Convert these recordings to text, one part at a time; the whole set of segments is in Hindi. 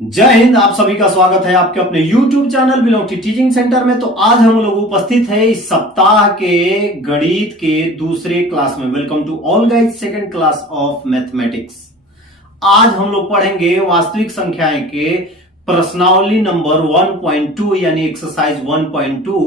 जय हिंद। आप सभी का स्वागत है आपके अपने YouTube channel belong to teaching centre में। तो आज हम लोग उपस्थित है इस सप्ताह के गणित के दूसरे क्लास में। Welcome to all guys, second class of mathematics. आज हम लोग पढ़ेंगे वास्तविक संख्याएं के प्रश्नावली नंबर 1.2 यानी एक्सरसाइज 1.2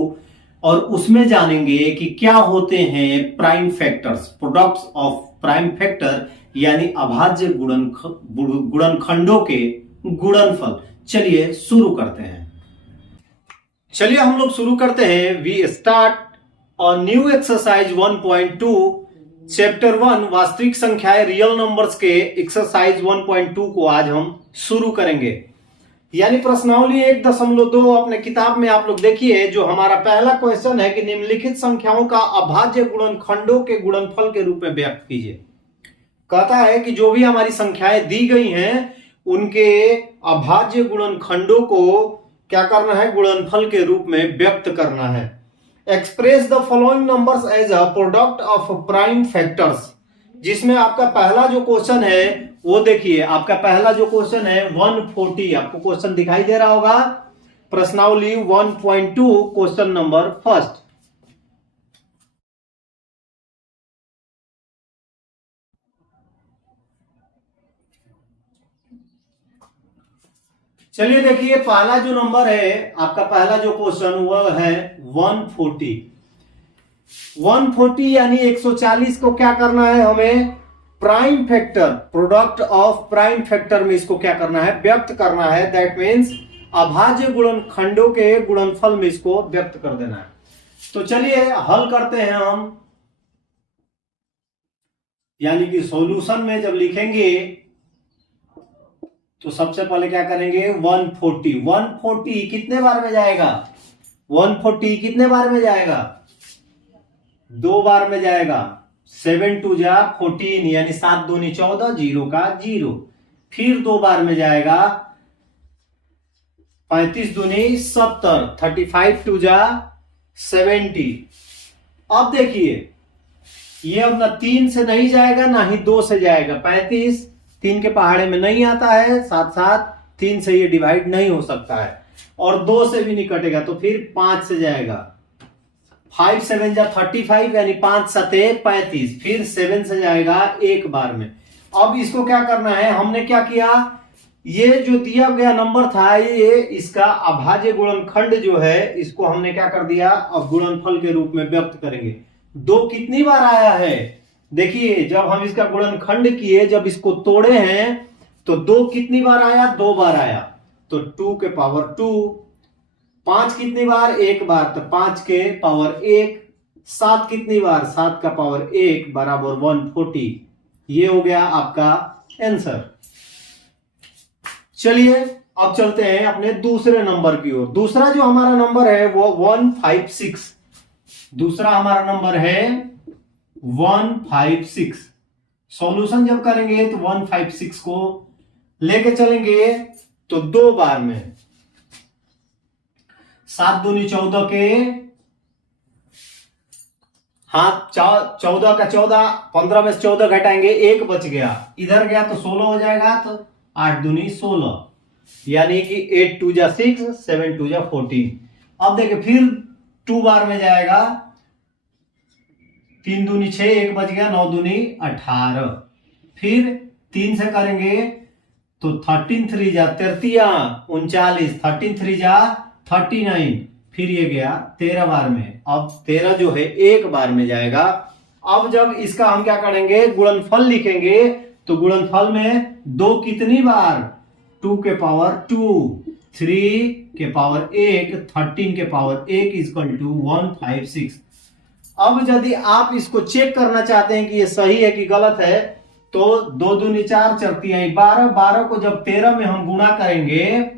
और उसमें जानेंगे कि क्या होते हैं prime factors, products of prime factor यानी अभाज्य गुणनखंडों के गुणनफल। चलिए शुरू करते हैं। चलिए हम लोग शुरू करते हैं। We start a new exercise 1.2 chapter 1 वास्तविक संख्याएं रियल नंबर्स के एक्सरसाइज 1.2 को आज हम शुरू करेंगे। यानी प्रश्नावली 1.2 अपने किताब में आप लोग देखिए। जो हमारा पहला क्वेश्चन है कि निम्नलिखित संख्याओं का अभाज्य गुणनखंडों के गुणनफल के रूप में व्यक्त कीजिए। कहता है कि जो भी हमारी संख्याएं दी गई हैं उनके अभाज्य गुणनखंडों को क्या करना है, गुणनफल के रूप में व्यक्त करना है। Express the following numbers as a product of prime factors. जिसमें आपका पहला जो क्वेश्चन है वो देखिए, आपका पहला जो क्वेश्चन है 140, आपको क्वेश्चन दिखाई दे रहा होगा। प्रश्नावली 1.2 क्वेश्चन नंबर फर्स्ट। चलिए देखिए, पहला जो नंबर है आपका, पहला जो क्वेश्चन वह है 140। 140 यानी 140 को क्या करना है हमें, prime factor, product of prime factor में इसको क्या करना है, व्यक्त करना है। दैट मीन्स अभाज्य गुणनखंडों के गुणनफल में इसको व्यक्त कर देना है। तो चलिए हल करते हैं हम। यानी कि सॉल्यूशन में जब लिखेंगे तो सबसे पहले क्या करेंगे, 140। 140 कितने बार में जाएगा, 140 कितने बार में जाएगा, 2 बार में जाएगा। 7 2 जा 14 यानी 7 दूनी 14, 0 का 0। फिर 2 बार में जाएगा, 35 दूनी 70, 35 2 जा 70। अब देखिए ये अब ना 3 से नहीं जाएगा ना ही 2 से जाएगा। 35 3 के पहाड़े में नहीं आता है, साथ साथ 3 से ये डिवाइड नहीं हो सकता है, और 2 से भी नहीं कटेगा तो फिर 5 से जाएगा। 5 7 जा 35 यानी 5 7 35, फिर 7 से जाएगा एक बार में। अब इसको क्या करना है, हमने क्या किया, ये जो दिया गया नंबर था ये इसका अभाज्य गुणनखंड जो है इसको हमने क्या कर दिया, अब गुणनफल के रूप में व्यक्त करेंगे। 2 कितनी बार आया है, देखिए जब हम इसका गुणनखंड किए, जब इसको तोड़े हैं तो 2 कितनी बार आया, 2 बार आया, तो 2 के पावर 2। 5 कितनी बार, 1 बार, तो 5 के पावर 1। 7 कितनी बार, 7 का पावर 1 बराबर 140। ये हो गया आपका आंसर। चलिए अब चलते हैं अपने दूसरे नंबर की ओर। दूसरा जो हमारा नंबर है वो 156। दूसरा हमारा नंबर है 156। सॉल्यूशन जब करेंगे तो 156 को लेके चलेंगे तो 2 बार में। 7 दूनी 14 के, हाँ 14 का 14, 15 में से 14 घटाएंगे, 1 बच गया, इधर गया तो 16 हो जाएगा, तो 8 दूनी 16 यानी कि 8 2 जा 6, 7 2 जा 14। अब देखिए फिर 2 बार में जाएगा, 3 दूनी 6, 1 बच गया, 9 दूनी 18। फिर 3 से करेंगे तो 13 3 जा 33 39, 13 3 जा 39, फिर ये गया 13 बार में। अब 13 जो है एक बार में जाएगा। अब जब इसका हम क्या करेंगे, गुणनफल लिखेंगे, तो गुणनफल में 2 कितनी बार, 2 के पावर 2, 3 के पावर 1, 13 के पावर 1 इक्वल टू 156। अब यदि आप इसको चेक करना चाहते हैं कि ये सही है कि गलत है, तो 2 दूनी 4 चरती है 12, 12 को जब 13 में हम गुणा करेंगे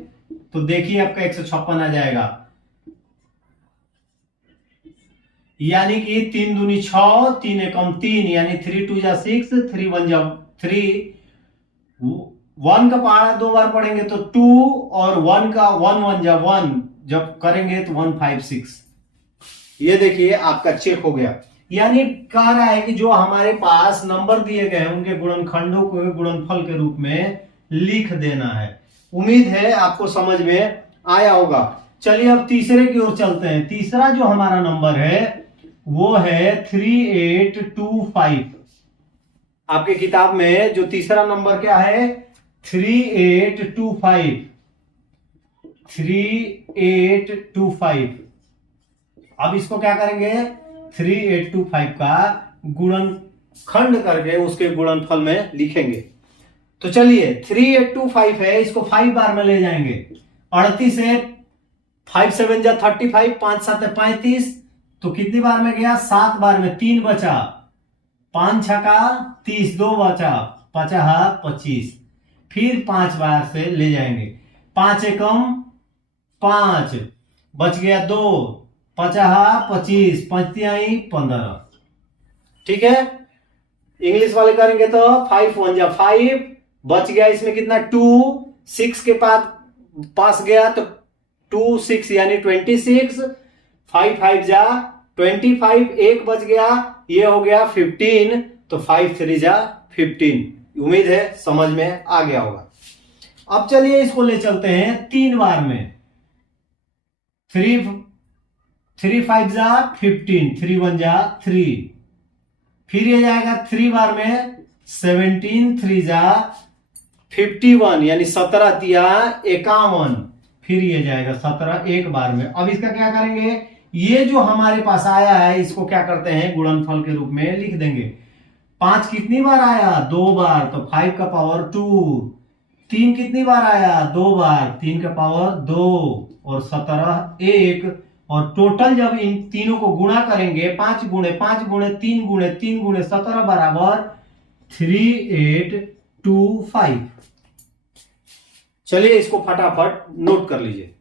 तो देखिए आपका 156 आ जाएगा। यानी कि 3 दूनी 6, 3 एकम 3 यानी 3 2 जा 6, 3 1 जा 3। 1 का पहाड़ा 2 बार पढ़ेंगे तो 2, और 1 का 1 1 जा 1 जब करेंगे तो 156। ये देखिए आपका चेक हो गया। यानी कह रहा है कि जो हमारे पास नंबर दिए गए हैं उनके गुणनखंडों को गुणनफल के रूप में लिख देना है। उम्मीद है आपको समझ में आया होगा। चलिए अब तीसरे की ओर चलते हैं। तीसरा जो हमारा नंबर है वो है 3825। आपके किताब में जो तीसरा नंबर क्या है 3825। 3825। अब इसको क्या करेंगे 3825 का गुणनखंड करके उसके गुणनफल में लिखेंगे। तो चलिए 3825 है, इसको 5 बार में ले जाएंगे। 38 है 5 7 जा 35, 5 7 35, तो कितनी बार में गया 7 बार में, 3 बचा, 5 छका 30, 2 बचा, 50 25, फिर 5 बार से ले जाएंगे। 5 एकम 5, बच गया 2, 50 25, 5 15। ठीक है, इंग्लिश वाले करेंगे तो 5 1 जा 5, बच गया इसमें कितना 2, 6 के पास गया तो 2 6 यानी 26, 5 5 जा 25, एक बच गया, ये हो गया 15, तो 5 3 जा 15। उम्मीद है समझ में आ गया होगा। अब चलिए इसको ले चलते हैं 3 बार में। 3 5 जा 15, 3 1 जा 3, फिर ये जाएगा 3 बार में 17, 3 जा 51 यानी 17 तिया 51, फिर ये जाएगा 17 एक बार में। अब इसका क्या करेंगे, ये जो हमारे पास आया है इसको क्या करते हैं गुणनफल के रूप में लिख देंगे। 5 कितनी बार आया 2 बार, तो 5 का पावर 2। 3 कितनी बार आया 2 बार, 3 का पावर 2, और 17 1, और टोटल जब इन तीनों को गुणा करेंगे 5 गुणे 5 गुणे 3 गुणे 3 गुणे 17 बराबर 3825। चलिए इसको फटाफट नोट कर लीजिए।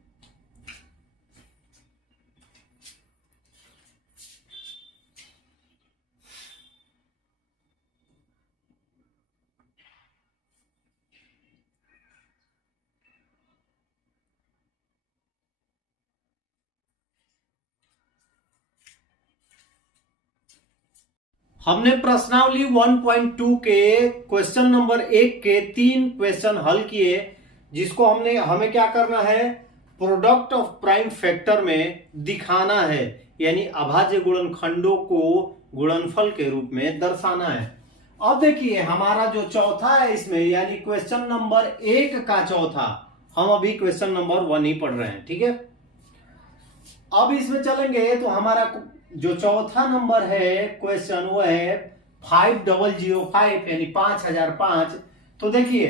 हमने प्रश्नावली 1.2 के क्वेश्चन नंबर 1 के 3 क्वेश्चन हल किए, जिसको हमें क्या करना है प्रोडक्ट ऑफ प्राइम फैक्टर में दिखाना है, यानी अभाज्य गुणनखंडों को गुणनफल के रूप में दर्शाना है। अब देखिए हमारा जो चौथा है इसमें, यानी क्वेश्चन नंबर 1 का चौथा, हम अभी क्वेश्चन नंबर 1 ही पढ़ रहे हैं, ठीक है। अब इसमें चलेंगे तो हमारा जो चौथा नंबर है क्वेश्चन वो है 5005 यानी 5005। तो देखिए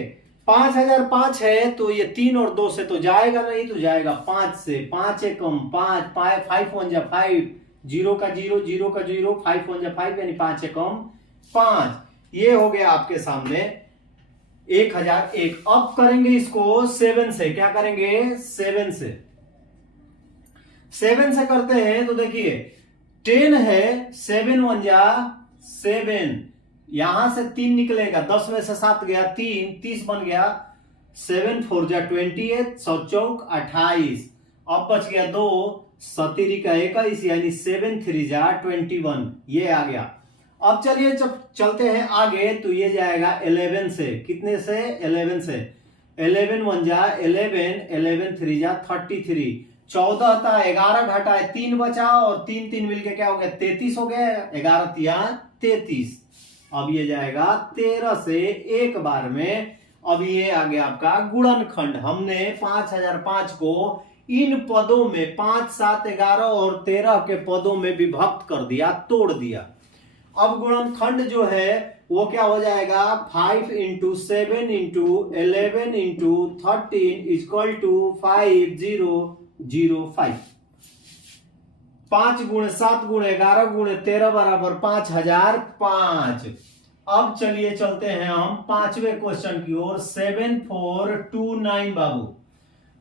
5005 है तो ये 3 और 2 से तो जाएगा नहीं, तो जाएगा 5 से। 5 एकम 5, 5 1 जा 5, 0 का 0, 0 का 0, 5 1 जा 5 यानी 5 एकम 5। ये हो गया आपके सामने 1001। अब करेंगे इसको 7 से। क्या करेंगे 7 से। 7 से करते हैं तो देखिए 10 है, 7 1 जा 7, यहां से 3 निकलेगा, 10 में से 7 गया 3, 30 बन गया, 7 4 जा 28, 7 चौक 28, अब बच गया 2, 17 का 21 यानी 7 3 जा 21, ये आ गया। अब चलिए जब चलते हैं आगे तो ये जाएगा 11 से। कितने से 11 से। 11 1 जा 11, 11 3 जा 33, 14 था 11 घटाए 3 बचा, और 3 3 मिलके क्या हो गया 33 हो गया, 11 तिया 33। अब ये जाएगा 13 से एक बार में। अब ये आ गया आपका गुणनखंड। हमने 5005 को इन पदों में 5 7 11 और 13 के पदों में विभक्त कर दिया, तोड़ दिया। अब गुणनखंड जो है वो क्या हो जाएगा 5 into 7 into 11 into 13 equal to 5005। 5 गुणे 7 गुणे 11 गुणे 13 बराबर 5005। अब चलिए चलते हैं हम पांचवें क्वेश्चन की ओर। 7429 बाबू।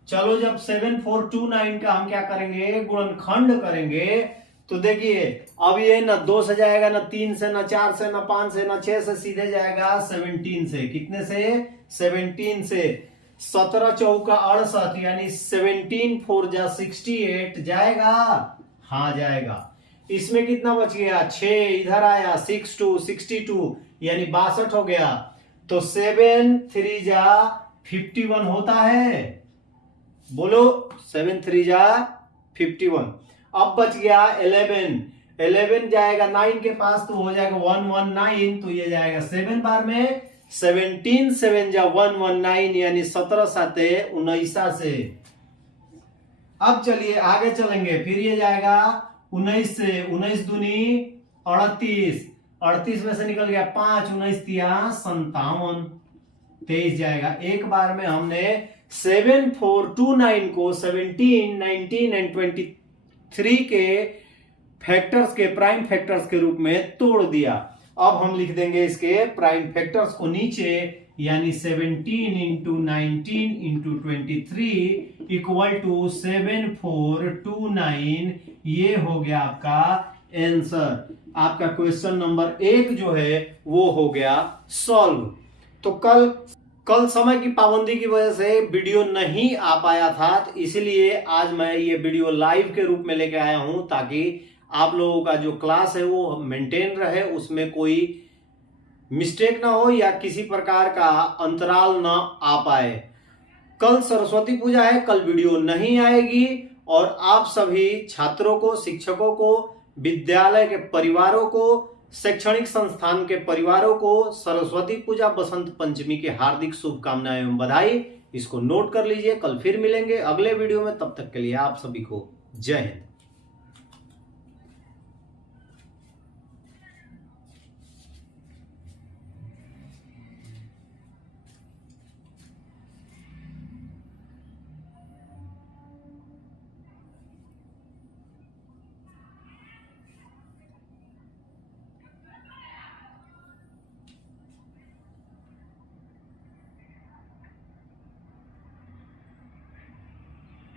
चलो जब 7429 का हम क्या करेंगे गुणनखंड करेंगे, तो देखिए अब ये ना 2 से जाएगा, ना 3 से, ना 4 से, ना 5 से, ना 6 से, सीधे जाएगा 17 से। कितने से 17 से। 17 चौका 68 यानी 17 4 जा 68 जाएगा, हाँ जाएगा। इसमें कितना बच गया 6, इधर आया 6 2 62 यानी 62 हो गया। तो 7 3 जा 51 होता है। बोलो 7 3 जा 51। अब बच गया 11 जाएगा 9 के पास तो हो जाएगा 119, तो ये जाएगा 7 बार में। 17 7 जा 119 यानी 17 साते 19 से। अब चलिए आगे चलेंगे, फिर ये जाएगा 19 से, 19 दूनी 38, 38 में से निकल गया 5, 19 तिया 57, 23 जाएगा। एक बार में हमने 7429 को 17, 19 एंड 23 के फैक्टर्स के प्राइम फैक्टर्स के रूप में तोड़ दिया। अब हम लिख देंगे इसके प्राइम फैक्टर्स को नीचे, यानी 17 इंटू 19 इंटू 23 इक्वल टू 7429। ये हो गया आपका आंसर। आपका क्वेश्चन नंबर 1 जो है वो हो गया सॉल्व। तो कल समय की पाबंदी की वजह से वीडियो नहीं आ पाया था, तो इसलिए आज मैं ये वीडियो लाइव के रूप में लेके आया हूं, ताकि आप लोगों का जो क्लास है वो मेंटेन रहे, उसमें कोई मिस्टेक ना हो या किसी प्रकार का अंतराल ना आ पाए। कल सरस्वती पूजा है, कल वीडियो नहीं आएगी, और आप सभी छात्रों को, शिक्षकों को, विद्यालय के परिवारों को, शैक्षणिक संस्थान के परिवारों को सरस्वती पूजा, बसंत पंचमी की हार्दिक शुभकामनाएं एवं बधाई। इसको नोट कर लीजिए। कल फिर मिलेंगे अगले वीडियो में, तब तक के लिए आप सभी को जय हिंद।